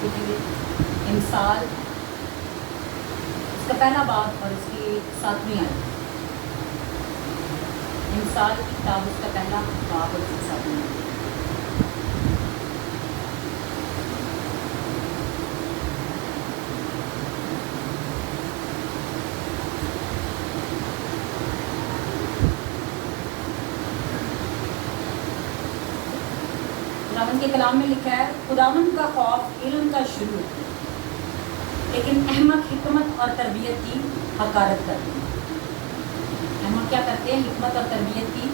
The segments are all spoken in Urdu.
امثال اس کا پہلا باب اور اس کی 7ویں آیت. امثال کی کتاب اس کا پہلا باب اور اس کی 7ویں آیت. خداوند کے کلام میں لکھا ہے خداوند کا خوف علم کا شروع ہے لیکن احمق حکمت اور تربیت کی حقارت کرتے ہیں. احمق کیا کرتے ہیں؟ حکمت اور تربیت کی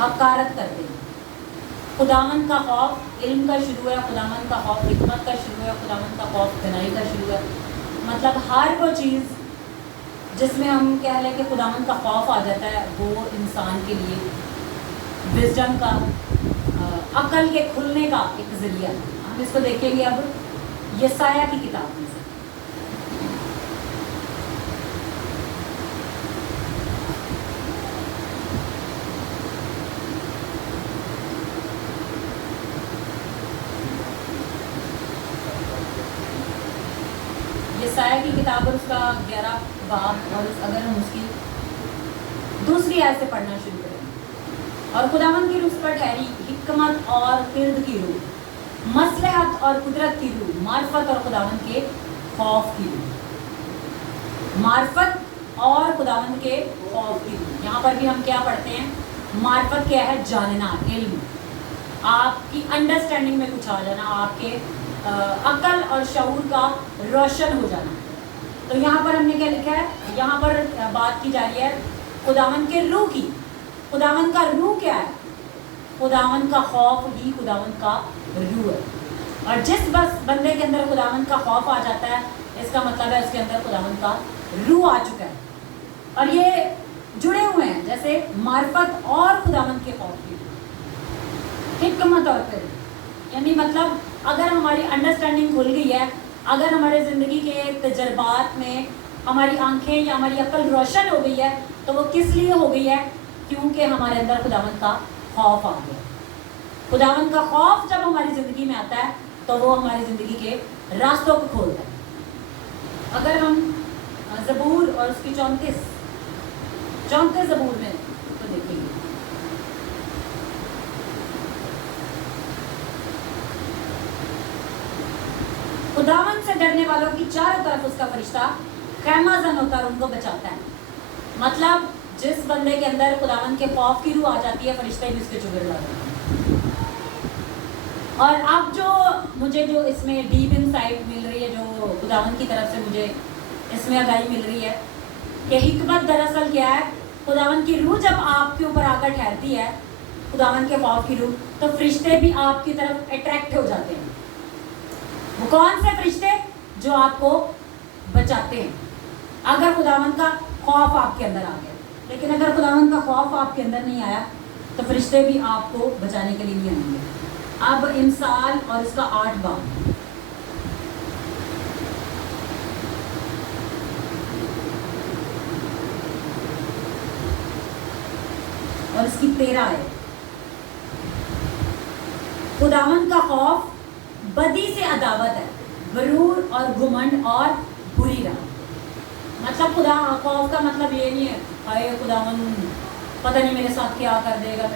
حقارت کرتے ہیں. خداوند کا خوف علم کا شروع ہے, خداوند کا خوف حکمت کا شروع ہے, خداوند کا خوف دانائی کا شروع ہے. مطلب ہر وہ چیز جس میں ہم کہہ لیں کہ خداوند کا خوف آ جاتا ہے وہ انسان کے لیے وزڈم کا, عقل کے کھلنے کا ایک ذریعہ ہے. ہم اس کو دیکھیں گے اب یسایہ کی کتاب میں سے. یسایہ کی کتاب اور اس کا 11 باب اور اگر ہم اس کی 2 آیت سے پڑھنا شروع کریں. اور خداوند کی روح پر ٹھہری حکمت اور قرد کی روح, مصلحت اور قدرت کی روح, معرفت اور خداوند کے خوف کی روح. معرفت اور خداوند کے خوف کی روح. یہاں پر بھی ہم کیا پڑھتے ہیں؟ معرفت کیا ہے؟ جاننا, علم, آپ کی انڈرسٹینڈنگ میں کچھ آ جانا, آپ کے عقل اور شعور کا روشن ہو جانا. تو یہاں پر ہم نے کیا لکھا ہے؟ یہاں پر بات کی جا رہی ہے خداوند کے روح کی. خداوند کا روح کیا ہے؟ خداوند کا خوف ہی خداوند کا روح ہے. اور جس بس بندے کے اندر خداوند کا خوف آ جاتا ہے اس کا مطلب ہے اس کے اندر خداوند کا روح آ چکا ہے. اور یہ جڑے ہوئے ہیں جیسے معرفت اور خداوند کے خوف کی حکمت اور پھر, یعنی مطلب اگر ہماری انڈرسٹینڈنگ کھل گئی ہے, اگر ہمارے زندگی کے تجربات میں ہماری آنکھیں یا ہماری عقل روشن ہو گئی ہے تو وہ کس لیے ہو گئی ہے؟ کیونکہ ہمارے اندر خداوند کا خوف آ گیا. خداوند کا خوف جب ہماری زندگی میں آتا ہے تو وہ ہماری زندگی کے راستوں کو کھولتا ہے. اگر ہم زبور اور اس کی 34 زبور میں تو دیکھیں گے خداوند سے ڈرنے والوں کی چاروں طرف اس کا فرشتہ خیمہ زن ہوتا ہے اور ان کو بچاتا ہے. مطلب جس بندے کے اندر خداوند کے خوف کی روح آ جاتی ہے فرشتے بھی اس کے چگڑ لاتے ہیں. اور اب جو مجھے جو اس میں ڈیپ انسائٹ مل رہی ہے, جو خداوند کی طرف سے مجھے اس میں آگاہی مل رہی ہے کہ حکمت دراصل کیا ہے, خداوند کی روح جب آپ کے اوپر آ کر ٹھہرتی ہے, خداوند کے خوف کی روح, تو فرشتے بھی آپ کی طرف اٹریکٹ ہو جاتے ہیں. وہ کون سے فرشتے؟ جو آپ کو بچاتے ہیں. اگر خداوند کا خوف آپ کے اندر آ گیا, لیکن اگر خداوند کا خوف آپ کے اندر نہیں آیا تو فرشتے بھی آپ کو بچانے کے لیے نہیں آئیں گے. اب امثال اور اس کا 8 باب اور اس کی 13 آیت. خداوند کا خوف بدی سے عداوت ہے, غرور اور گھمنڈ اور بری راہ. مطلب خوف کا مطلب یہ نہیں ہے ہائے خداوند پتہ نہیں میرے ساتھ کیا کر دے گا,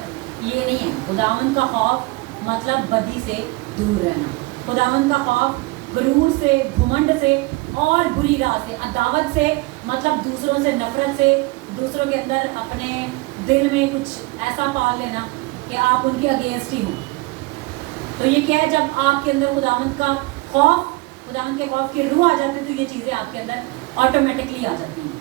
یہ نہیں ہے. خداوند کا خوف مطلب بدی سے دور رہنا. خداوند کا خوف غرور سے, گھمنڈ سے اور بری راہ سے, عداوت سے مطلب دوسروں سے نفرت سے, دوسروں کے اندر اپنے دل میں کچھ ایسا پال لینا کہ آپ ان کے اگینسٹ ہی ہوں. تو یہ کیا ہے؟ جب آپ کے اندر خداوند کا خوف, خداوند کے خوف کی روح آ جاتی ہے تو یہ چیزیں آپ کے اندر آٹومیٹکلی آ جاتی ہیں.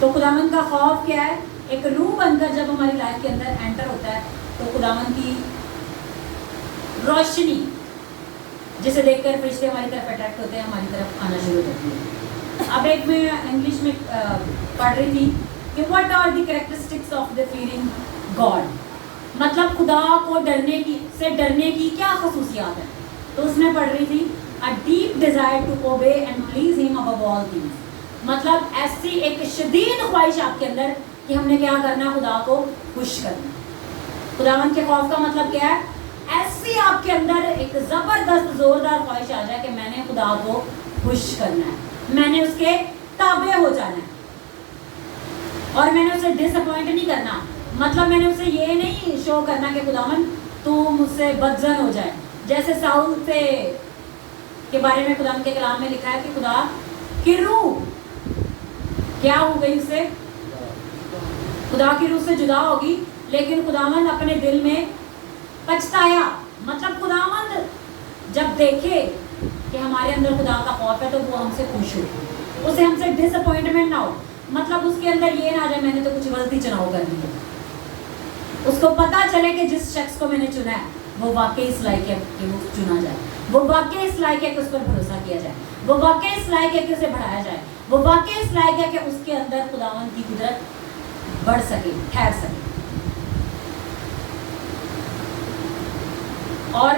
تو خداوند کا خوف کیا ہے؟ ایک روح بن کر جب ہماری لائف کے اندر انٹر ہوتا ہے تو خداوند کی روشنی جسے دیکھ کر فرشتے ہماری طرف اٹریکٹ ہوتے ہیں, ہماری طرف آنا شروع ہو جاتی ہے. اب ایک میں انگلش میں پڑھ رہی تھی کہ what are the characteristics of the fearing God, مطلب خدا کو ڈرنے کی کیا خصوصیات ہیں. تو اس میں پڑھ رہی تھی a deep desire to obey and please him above all things. مطلب ایسی ایک شدید خواہش آپ کے اندر کہ ہم نے کیا کرنا, خدا کو خوش کرنا. خداوند کے خوف کا مطلب کیا ہے؟ ایسی آپ کے اندر ایک ایک زبردست زوردار خواہش آ جائے کہ میں نے خدا کو خوش کرنا ہے, میں نے اس کے تابع ہو جانا ہے, اور میں نے اسے ڈس اپوائنٹ نہیں کرنا. مطلب میں نے اسے یہ نہیں شو کرنا کہ خداوند تو مجھ سے بدزن ہو جائے. جیسے ساؤل سے کے بارے میں خداوند کے کلام میں لکھا ہے کہ خدا کی روح کیا ہو گئی, اس سے خدا کی روح سے جدا ہوگی, لیکن خداوند اپنے دل میں پچھتایا. مطلب خداوند جب دیکھے کہ ہمارے اندر خدا کا خوف ہے تو وہ ہم سے خوش ہو, اسے ہم سے ڈس اپوائنٹمنٹ نہ ہو. مطلب اس کے اندر یہ نہ آ جائے میں نے تو کچھ غلطی چناؤ کر دی ہے. اس کو پتا چلے کہ جس شخص کو میں نے چنا ہے وہ واقعی اس لائق ہے کہ وہ چنا جائے, وہ واقعی اس لائق ہے کہ اس پر بھروسہ کیا جائے, وہ واقعی اس لائق ہے کہ اسے بڑھایا جائے, وہ واقعی اس لائق ہے کہ اس کے اندر خداوند کی قدرت بڑھ سکے, ٹھہر سکے. اور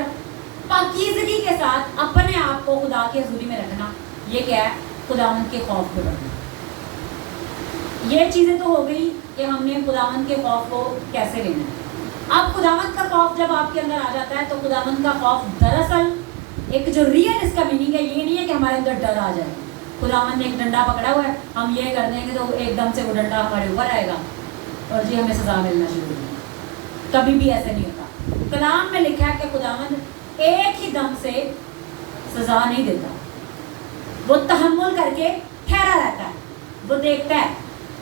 پاکیزگی کے ساتھ اپنے آپ کو خدا کی حضوری میں رکھنا, یہ کیا ہے؟ خداوند کے خوف کو رکھنا. یہ چیزیں تو ہو گئی کہ ہم نے خداوند کے خوف کو کیسے لینا ہے. اب خداوند کا خوف جب آپ کے اندر آ جاتا ہے تو خداوند کا خوف دراصل ایک جو ریئل اس کا میننگ ہے یہ نہیں ہے کہ ہمارے اندر ڈر آ جائے. خداوند نے ایک ڈنڈا پکڑا ہوا ہے, ہم یہ کر دیں گے تو ایک دم سے وہ ڈنڈا ہمارے اوپر آئے گا اور جی ہمیں سزا ملنا شروع ہوگی. کبھی بھی ایسے نہیں ہوتا. کلام میں لکھا ہے کہ خداوند ایک ہی دم سے سزا نہیں دیتا, وہ تحمل کر کے ٹھہرا رہتا ہے, وہ دیکھتا ہے,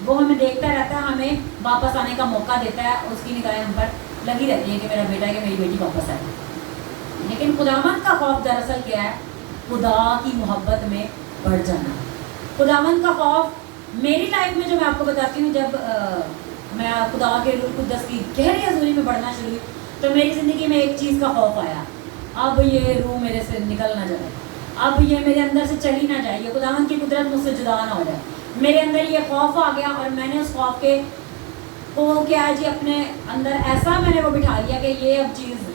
وہ ہمیں دیکھتا رہتا ہے, ہمیں واپس آنے کا موقع دیتا ہے. اس کی نگاہیں ہم پر لگی رہتی ہیں کہ میرا بیٹا کہ میری بیٹی واپس آئے. لیکن خداوند کا خوف دراصل کیا ہے؟ خدا کی محبت میں بڑھ جانا. خداوند کا خوف میری لائف میں جو میں آپ کو بتاتی ہوں, جب میں خدا کے روح القدس کی گہری حضوری میں بڑھنا شروع ہوئی تو میری زندگی میں ایک چیز کا خوف آیا, اب یہ روح میرے سے نکل نہ جائے, اب یہ میرے اندر سے چلی نہ جائے, یہ خداوند کی قدرت مجھ سے جدا نہ ہو جائے. میرے اندر یہ خوف آ گیا اور میں نے اس خوف کے کو کیا جی اپنے اندر ایسا میں نے وہ بٹھا لیا کہ یہ اب چیز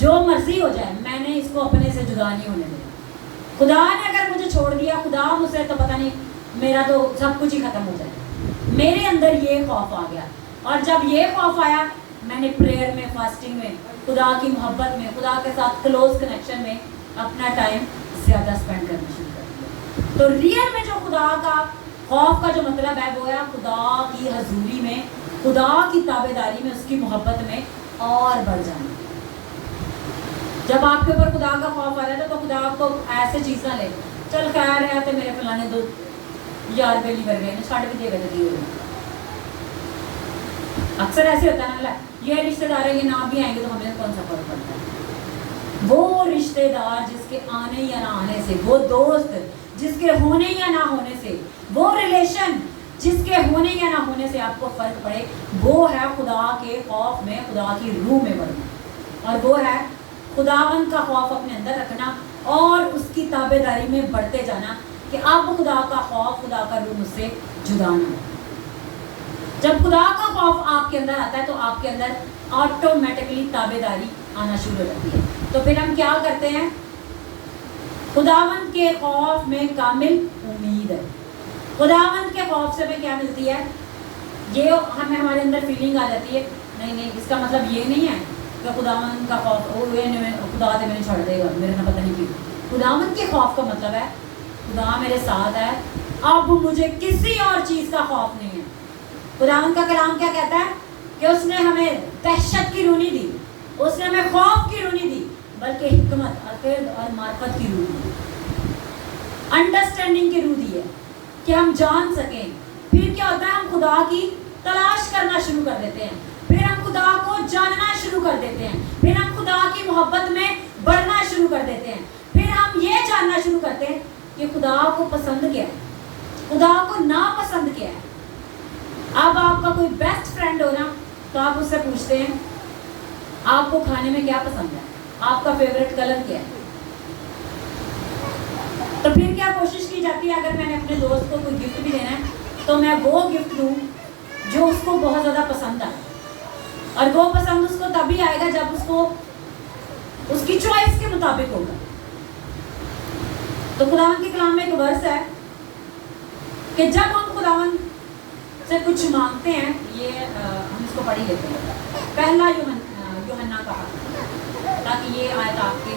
جو مرضی ہو جائے میں نے اس کو اپنے سے جدا نہیں ہونے دیا. خدا نے اگر مجھے چھوڑ دیا, خدا مجھ سے تو پتہ نہیں, میرا تو سب کچھ ہی ختم ہو جائے. میرے اندر یہ خوف آ گیا, اور جب یہ خوف آیا میں نے پریئر میں, فاسٹنگ میں, خدا کی محبت میں, خدا کے ساتھ کلوز کنیکشن میں اپنا ٹائم زیادہ اسپینڈ کرنا شروع کر دیا. تو ریئل میں جو خدا کا خوف کا جو مطلب ہے وہ ہے خدا کی حضوری میں, خدا کی تابع داری میں, اس کی محبت میں اور بڑھ جانا. جب آپ کے اوپر خدا کا خوف آ رہا ہے تو خدا آپ کو ایسے چیز نہ لے, چل خیر ہے تو میرے فلانے دو یار بیلی کر گئے چھاٹ بھی دے گئے دی ہوئی. اکثر ایسے ہوتا ہے نا, یہ رشتے دار ہے یہ نہ بھی آئیں گے تو ہمیں کون سا فرق پڑتا ہے. وہ رشتے دار جس کے آنے یا نہ آنے سے, وہ دوست جس کے ہونے یا نہ ہونے سے, وہ ریلیشن جس کے ہونے یا نہ ہونے سے آپ کو فرق پڑے, وہ ہے خدا کے خوف میں, خدا کی روح میں بڑھنا. اور وہ ہے خداوند کا خوف اپنے اندر رکھنا اور اس کی تابع داری میں بڑھتے جانا کہ اب خدا کا خوف, خدا کا روح مجھ سے جدا نہ ہو. جب خدا کا خوف آپ کے اندر آتا ہے تو آپ کے اندر آٹومیٹکلی تابع داری آنا شروع ہو جاتی ہے. تو پھر ہم کیا کرتے ہیں؟ خداوند کے خوف میں کامل امید ہے. خداوند کے خوف سے ہمیں کیا ملتی ہے؟ یہ ہمیں ہمارے اندر فیلنگ آ جاتی ہے, نہیں اس کا مطلب یہ نہیں ہے کہ خداوند کا خوف خدا سے میں نے چھوڑ دے گا, میرے کو پتہ نہیں کیوں. خداوند کے خوف کا مطلب ہے خدا میرے ساتھ ہے, اب مجھے کسی اور چیز کا خوف نہیں ہے. خداوند کا کلام کیا کہتا ہے کہ اس نے ہمیں دہشت کی روح نہیں دی, اس نے ہمیں خوف کی روح نہیں دی, بلکہ حکمت, عقل اور معرفت کی روح دی, انڈرسٹینڈنگ کی روح دی ہے کہ ہم جان سکیں. پھر کیا ہوتا ہے؟ ہم خدا کی تلاش کرنا شروع کر دیتے ہیں, پھر ہم خدا کو جاننا شروع کر دیتے ہیں, پھر ہم خدا کی محبت میں بڑھنا شروع کر دیتے ہیں, پھر ہم یہ جاننا شروع کرتے ہیں کہ خدا کو پسند کیا ہے, خدا کو ناپسند کیا ہے. اب آپ کا کوئی بیسٹ فرینڈ ہو نا تو آپ اس سے پوچھتے ہیں آپ کو کھانے میں کیا پسند ہے, آپ کا فیوریٹ کلر کیا ہے. تو پھر کیا کوشش کی جاتی ہے, اگر میں نے اپنے دوست کو کوئی گفٹ بھی دینا ہے تو میں وہ گفٹ دوں جو اس کو بہت زیادہ پسند آئے, اور وہ پسند اس کو تبھی آئے گا جب اس کو اس کی چوائس کے مطابق ہوگا. تو خداوند کے کلام میں ایک ورس ہے کہ جب ہم خداوند سے کچھ مانگتے ہیں, یہ ہم اس کو پڑھ ہی لیتے ہیں, پہلا یوحنا کا حق, تاکہ یہ آیت آپ کے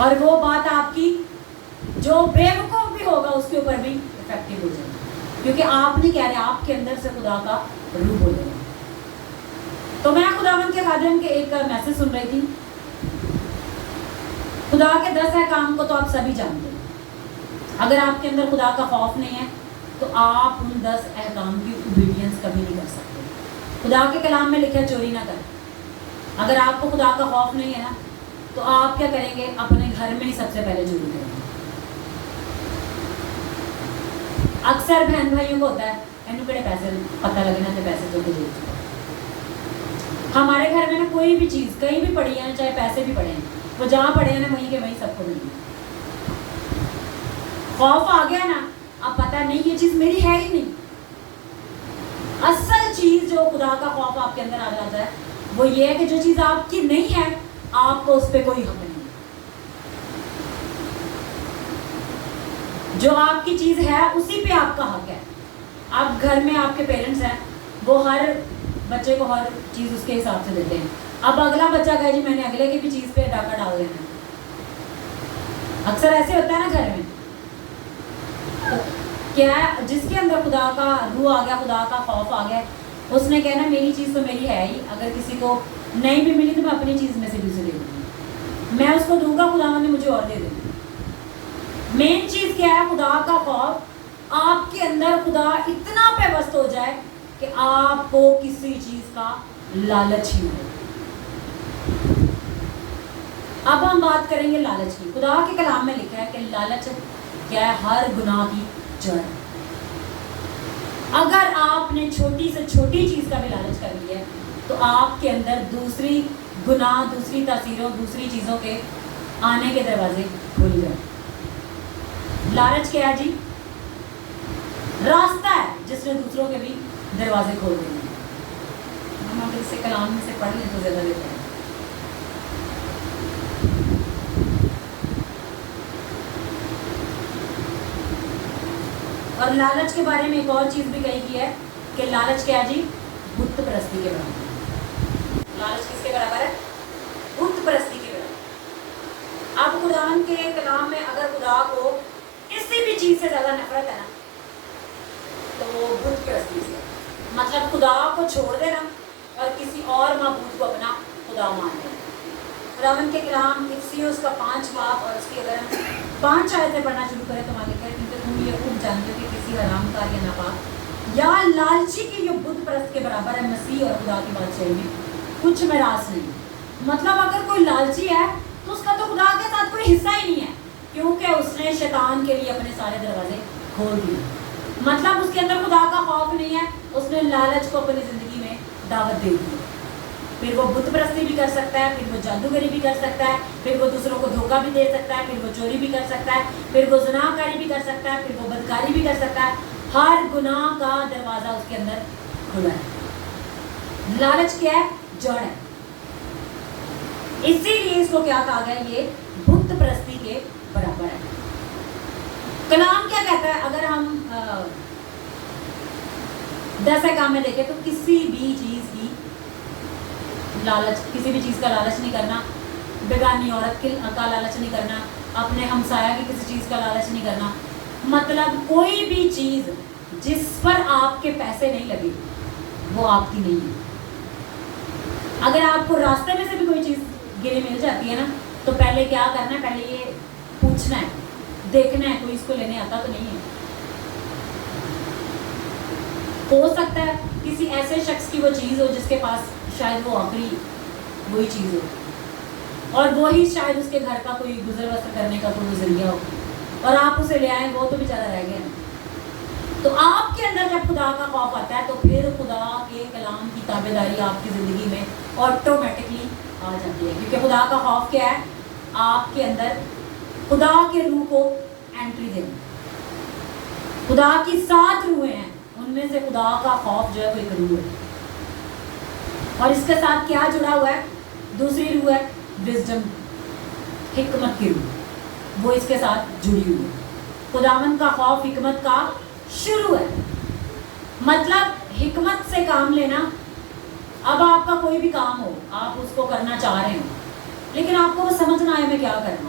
اور وہ بات آپ کی جو بیوقوف بھی ہوگا اس کے اوپر بھی افیکٹو ہو جائے گی، کیونکہ آپ نہیں کہہ رہے، آپ کے اندر سے خدا کا روح ہو جائے گا۔ تو میں خداوند کے خادم کے ایک میسج سن رہی تھی، خدا کے 10 احکام کو تو آپ سبھی جانتے ہیں، اگر آپ کے اندر خدا کا خوف نہیں ہے تو آپ ان 10 احکام کی اوبیڈینس کبھی نہیں کر سکتے۔ خدا کے کلام میں لکھا چوری نہ کریں، اگر آپ کو خدا کا خوف نہیں ہے نا تو آپ کیا کریں گے؟ اپنے گھر میں ہی سب سے پہلے چوری کریں گے۔ اکثر بہن بھائیوں کو ہوتا ہے اینو کہڑے پیسے پتہ لگنا تھے پیسے تو دے چکا۔ ہمارے گھر میں نا کوئی بھی چیز کہیں بھی پڑی ہے، چاہے پیسے بھی پڑے ہیں، وہ جہاں پڑے ہیں نا وہیں کے وہیں سب کو ملیں۔ خوف آ گیا نا، اب پتہ نہیں یہ چیز میری ہے ہی نہیں۔ اصل چیز جو خدا کا خوف آپ کے اندر آ جاتا ہے وہ یہ ہے کہ جو چیز آپ کی نہیں ہے آپ کو اس پہ کوئی حق نہیں، جو آپ کی چیز ہے اسی پہ آپ کا حق ہے۔ اب گھر میں آپ کے پیرنٹس ہیں، وہ ہر بچے کو ہر چیز اس کے حساب سے دیتے ہیں۔ اب اگلا بچہ کہے جی میں نے اگلے کی بھی چیز پہ ڈاکہ ڈال دینا، اکثر ایسے ہوتا ہے نا گھر میں۔ کیا جس کے اندر خدا کا روح آ گیا، خدا کا خوف آ گیا، اس نے کہنا میری چیز تو میری ہے ہی، اگر کسی کو نہیں بھی ملی تو میں اپنی چیز میں سے بھی اسے دے دوں گی، میں اس کو دوں گا، خدا نے مجھے اور دے دے گا۔ مین چیز کیا ہے؟ خدا کا خوف آپ کے اندر خدا اتنا پیوست ہو جائے کہ آپ کو کسی چیز کا لالچ ہی ہو۔ اب ہم بات کریں گے لالچ کی۔ خدا کے کلام میں لکھا ہے کہ لالچ کیا ہے؟ ہر گناہ کی جڑ۔ اگر آپ نے چھوٹی سے چھوٹی چیز کا بھی لالچ کر لیا ہے تو آپ کے اندر دوسری گناہ، دوسری تاثیروں، دوسری چیزوں کے آنے کے دروازے کھل جائیں۔ لالچ کیا ہے جی؟ راستہ ہے جس نے دوسروں کے بھی دروازے کھول دیے ہیں۔ ہم اگر اس سے کلام میں سے پڑھ لیں تو زیادہ بہتر ہے۔ اور لالچ کے بارے میں ایک اور چیز بھی کہی گئی ہے کہ لالچ کیا جی؟ بت پرستی کے برابر۔ لالچ کس کے برابر ہے؟ بت پرستی کے برابر۔ اب قرآن کے کلام میں اگر خدا کو کسی بھی چیز سے زیادہ نفرت ہے نا تو وہ بت پرستی سے، مطلب خدا کو چھوڑ دینا اور کسی اور معبود کو اپنا خدا مان لینا۔ قرآن کے کلام افسیوس کا 5 باب اور اس کی اگر ہم 5 آیتیں پڑھنا شروع کریں تو مالک ہے کیونکہ تم یہ خوب جانتے ہو کہ کسی حرام کار یا ناپاک یا لالچی کی جو بت پرست کے برابر ہے مسیح اور خدا کی بادشاہی میں کچھ میراث نہیں۔ مطلب اگر کوئی لالچی ہے تو اس کا تو خدا کے ساتھ کوئی حصہ ہی نہیں ہے، کیونکہ اس نے شیطان کے لیے اپنے سارے دروازے کھول دیے۔ مطلب اس کے اندر خدا کا خوف نہیں ہے، اس نے لالچ کو اپنی زندگی میں دعوت دے دی۔ پھر وہ بت پرستی بھی کر سکتا ہے، پھر وہ جادوگری بھی کر سکتا ہے، پھر وہ دوسروں کو دھوکہ بھی دے سکتا ہے، پھر وہ چوری بھی کر سکتا ہے، پھر وہ زنا کاری بھی کر سکتا ہے، پھر وہ بدکاری بھی کر سکتا ہے۔ ہر گناہ کا دروازہ اس کے اندر کھلا ہے۔ لالچ کیا ہے؟ جڑ ہے۔ اسی لیے اس کو کیا کہا گیا؟ یہ بت پرستی کے برابر ہے۔ کلام کیا کہتا ہے؟ اگر ہم 10 احکام میں دیکھیں تو کسی بھی چیز کی لالچ، کسی بھی چیز کا لالچ نہیں کرنا، بیگانی عورت کا لالچ نہیں کرنا، اپنے ہمسایہ کی کسی چیز کا لالچ نہیں کرنا، مطلب کوئی بھی چیز جس پر آپ کے پیسے نہیں لگے وہ آپ کی نہیں ہے۔ اگر آپ کو راستے میں سے بھی کوئی چیز گری مل جاتی ہے نا تو پہلے کیا کرنا ہے؟ پہلے یہ پوچھنا ہے، دیکھنا ہے کوئی اس کو لینے آتا تو نہیں ہے۔ ہو سکتا ہے کسی ایسے شخص کی وہ چیز ہو جس کے پاس شاید وہ آخری وہی چیز ہو اور وہی شاید اس کے گھر کا کوئی گزر بسر کرنے کا کوئی ذریعہ ہو اور آپ اسے لے آئیں، وہ تو بیچارہ رہ گیا۔ تو آپ کے اندر جب خدا کا خوف آتا ہے تو پھر خدا کے کلام کی تابعداری آپ کی زندگی میں آٹومیٹکلی آ جاتی ہے، کیونکہ خدا کا خوف کیا ہے؟ آپ کے اندر خدا کے روح کو انٹری دینا۔ خدا کی 7 روحیں ہیں، ان میں سے خدا کا خوف جو ہے وہ ایک روح ہے، اور اس کے ساتھ کیا جڑا ہوا ہے؟ دوسری روح ہے وزڈم، حکمت کی روح، وہ اس کے ساتھ جڑی ہوئی ہے۔ خداوند کا خوف حکمت کا شروع ہے، مطلب حکمت سے کام لینا۔ اب آپ کا کوئی بھی کام ہو، آپ اس کو کرنا چاہ رہے ہو لیکن آپ کو وہ سمجھ نہ آئے میں کیا کرنا،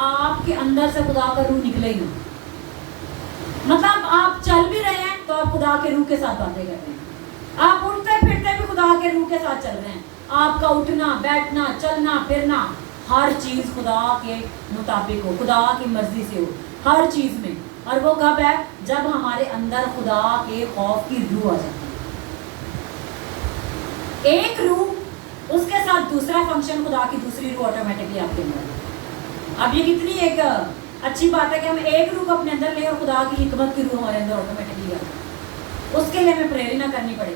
آپ کے اندر سے خدا کا روح نکلے ہی نہ. مطلب آپ چل بھی رہے ہیں تو آپ خدا کے روح کے ساتھ باتیں کر رہے ہیں. آپ اٹھتے پھرتے بھی خدا کے روح کے ساتھ چل رہے ہیں. آپ کا اٹھنا بیٹھنا چلنا پھرنا ہر چیز خدا کے مطابق ہو, خدا کی مرضی سے ہو ہر چیز میں. اور وہ کب ہے؟ جب ہمارے اندر خدا کے خوف کی روح آ جاتی ہے. ایک روح اس کے ساتھ دوسرا فنکشن, خدا کی دوسری روح آٹومیٹکلی آپ کے اندر. اب یہ کتنی ایک اچھی بات ہے کہ ہم ایک روح کو اپنے اندر لیں اور خدا کی حکمت کی روح ہمارے اندر آٹومیٹکلی آ. اس کے لیے ہمیں پریئر ہی نہ کرنی پڑے.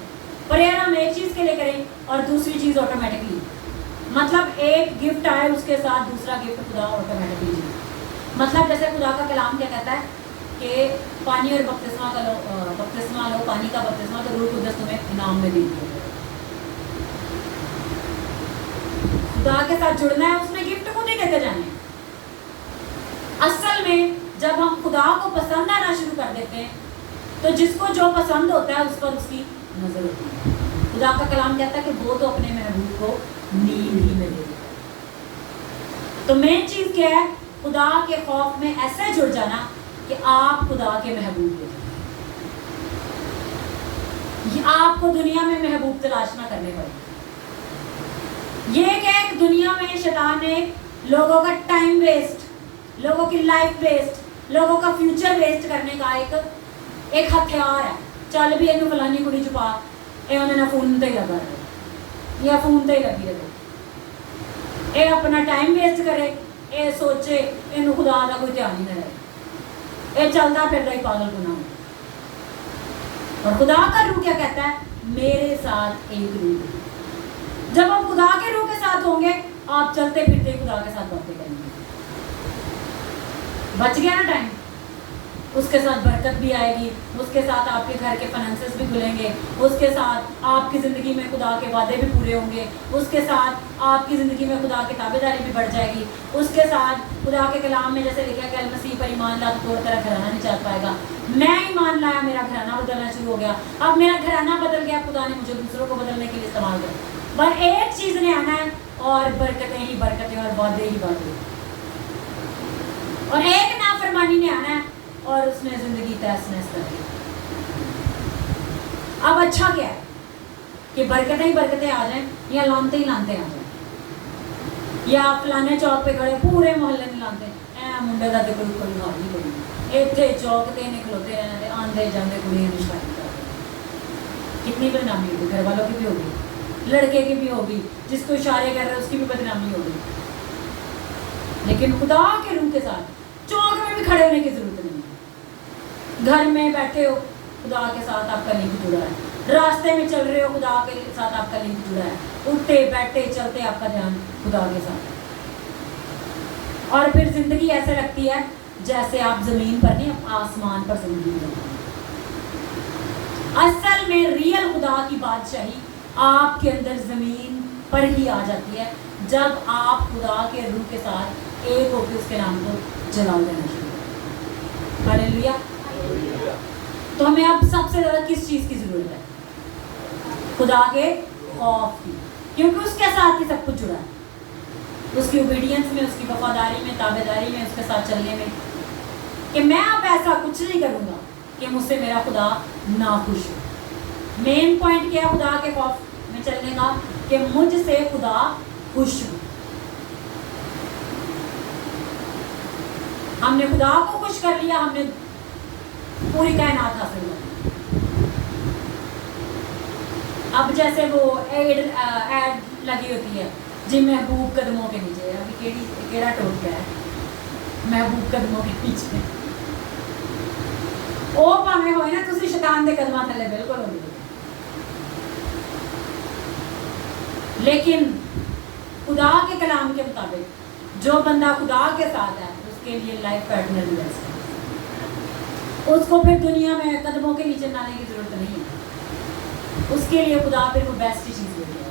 پریئر ہم ایک چیز کے لیے کریں اور دوسری چیز آٹومیٹکلی. مطلب ایک گفٹ آئے اس کے ساتھ دوسرا گفٹ خدا آٹومیٹکلی. مطلب جیسے خدا کا کلام کیا کہتا ہے کہ پانی اور بپتسمہ لو, پانی کا بپتسمہ تو روح القدس تمہیں انعام میں دے دیا. خدا کے ساتھ جڑنا ہے, اس میں گفٹ خود ہی دیتے جانے. اصل میں جب ہم خدا کو پسند آنا شروع کر دیتے ہیں تو جس کو جو پسند ہوتا ہے اس پر اس کی نظر ہوتی ہے. خدا کا کلام کہتا ہے کہ وہ تو اپنے محبوب کو نیند ہی میں دے دیتا ہے. تو مین چیز کیا ہے؟ خدا کے خوف میں ایسے جڑ جانا کہ آپ خدا کے محبوب ہو جائیں. آپ کو دنیا میں محبوب تلاش نہ کرنے پڑے. یہ کہ دنیا میں شیطان نے لوگوں کا ٹائم ویسٹ, لوگوں کی لائف ویسٹ, لوگوں کا فیوچر ویسٹ کرنے کا ایک ہتھیار ہے. چل بھی یہ فلانی کڑی چھپا یہ فون تے لگا رہے یا فون تے لگی رہے, یہ اپنا ٹائم ویسٹ کرے, یہ سوچے یہ خدا کا کوئی دھیان ہی نہ رہے, یہ چلتا پھرتا ہی پاگل گنا ہو. اور خدا کا روح کیا کہتا ہے؟ میرے ساتھ ایک روح. جب ہم خدا کے روح کے ساتھ ہوں گے آپ چلتے پھرتے خدا کے ساتھ باتیں کریں گے. بچ گیا نا ٹائم. اس کے ساتھ برکت بھی آئے گی, اس کے ساتھ آپ کے گھر کے فائنینسز بھی کھلیں گے, اس کے ساتھ آپ کی زندگی میں خدا کے وعدے بھی پورے ہوں گے, اس کے ساتھ آپ کی زندگی میں خدا کی تابعداری بھی بڑھ جائے گی, اس کے ساتھ خدا کے کلام میں جیسے لکھا کہ المسیح پر ایمان لا تو تیرا گھرانہ نہیں چل پائے گا. میں ایمان لایا, میرا گھرانہ بدلنا شروع ہو گیا. اب میرا گھرانہ بدل گیا, خدا نے مجھے دوسروں کو بدلنے کے لیے استعمال کیا. پر ایک چیز نے آنا ہے اور برکتیں ہی برکتیں اور وعدے ہی وعدے. اور ایک نافرمانی نے آنا ہے اور اس نے زندگی تہس نہس کر دی. اب اچھا کیا ہے کہ برکتیں ہی برکتیں آ جائیں یا لانتے ہی لانتے آ جائیں, یا فلانے چوک پہ کھڑے پورے محلے میں لانتے اے منڈے کا دیکھو کوئی حال نہیں کوئی اتنے چوک تے نکلوتے رہنے آندے جاندے کڑیاں نہیں شادی کرتے. کتنی بدنامی ہوگی, گھر والوں کی بھی ہوگی, لڑکے کی بھی ہوگی, جس کو اشارے کر رہے اس کی بھی بدنامی ہوگی. لیکن خدا کے روح کے ساتھ چوک میں بھی کھڑے ہونے کی ضرورت نہیں. گھر میں بیٹھے ہو خدا کے ساتھ آپ کا لنک جڑا ہے, راستے میں چل رہے ہو خدا کے ساتھ آپ کا لنک جڑا ہے, اٹھتے بیٹھتے چلتے آپ کا دھیان خدا کے ساتھ. اور پھر زندگی ایسے لگتی ہے جیسے آپ زمین پر نہیں آسمان پر زندگی کرتے ہیں. اصل میں ریئل خدا کی بادشاہی آپ کے اندر زمین پر ہی آ جاتی ہے جب آپ خدا کے روح کے ساتھ ایک ہو کے اس کے نام کو جلال دینا شروع کریں. ہاللیلویا. تو ہمیں اب سب سے زیادہ کس چیز کی ضرورت ہے؟ خدا کے خوف کی, کیونکہ اس کے ساتھ ہی سب کچھ جڑا ہے. اس کی اوبیڈینس میں, اس کی وفاداری میں, تابعداری میں, اس کے ساتھ چلنے میں, کہ میں اب ایسا کچھ نہیں کروں گا کہ مجھ سے میرا خدا ناخوش ہو. مین پوائنٹ کیا خدا کے خوف میں چلنے کا؟ کہ مجھ سے خدا خوش ہو. ہم نے خدا کو خوش کر لیا, ہم نے پوری کائنات حاصل کر لی. اب جیسے وہ ایڈ لگی ہوتی ہے جی محبوب قدموں کے نیچے, ابھی کیڑا ٹوٹ گیا ہے محبوب قدموں کے نیچے. وہ پاویں ہوئے نا تسی شیطان دے قدماں تھلے بالکل ہو گئی. لیکن خدا کے کلام کے مطابق جو بندہ خدا کے ساتھ ہے اس کے لیے لائف پارٹنر بھی بیسٹ ہے. اس کو پھر دنیا میں قدموں کے نیچے لانے کی ضرورت نہیں ہے. اس کے لیے خدا پھر وہ بیسٹ چیز ہوتی ہے.